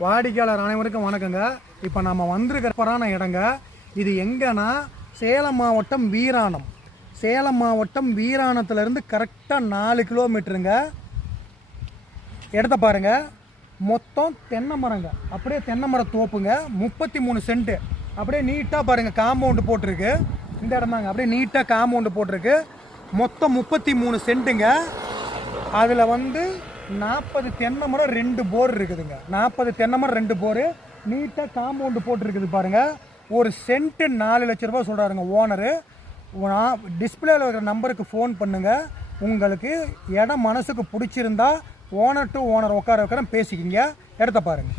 வாடிக்கையாளர் அனைவருக்கும் வணக்கங்க. இப்போ நம்ம வந்திருக்கிறப்பறான இடங்க இது எங்கன்னா சேலம் மாவட்டம் வீராணம். சேலம் மாவட்டம் வீராணத்துலேருந்து கரெக்டாக 4 கிலோமீட்டருங்க. இடத்த பாருங்க. மொத்தம் தென்னை மரங்க, அப்படியே தென்னை மர தோப்புங்க. 33 சென்ட்டு அப்படியே நீட்டாக பாருங்கள். காம்பவுண்டு போட்டிருக்கு. இந்த இடம் தாங்க அப்படியே நீட்டாக காம்பவுண்டு போட்டிருக்கு. மொத்தம் 33 சென்ட்டுங்க. அதில் 40 தென்னை மரம் 2 போர் இருக்குதுங்க. 40 தென்னை மரம் 2 போர் நீட்டாக காம்பவுண்டு போட்டுருக்குது பாருங்கள். ஒரு சென்ட்டு 4 லட்ச ரூபா சொல்கிறாருங்க ஓனரு. டிஸ்பிளேயில் இருக்கிற நம்பருக்கு ஃபோன் பண்ணுங்கள். உங்களுக்கு இடம் மனசுக்கு பிடிச்சிருந்தா ஓனர் டு ஓனர் உட்கார பேசிக்கிங்க. இடத்த பாருங்கள்.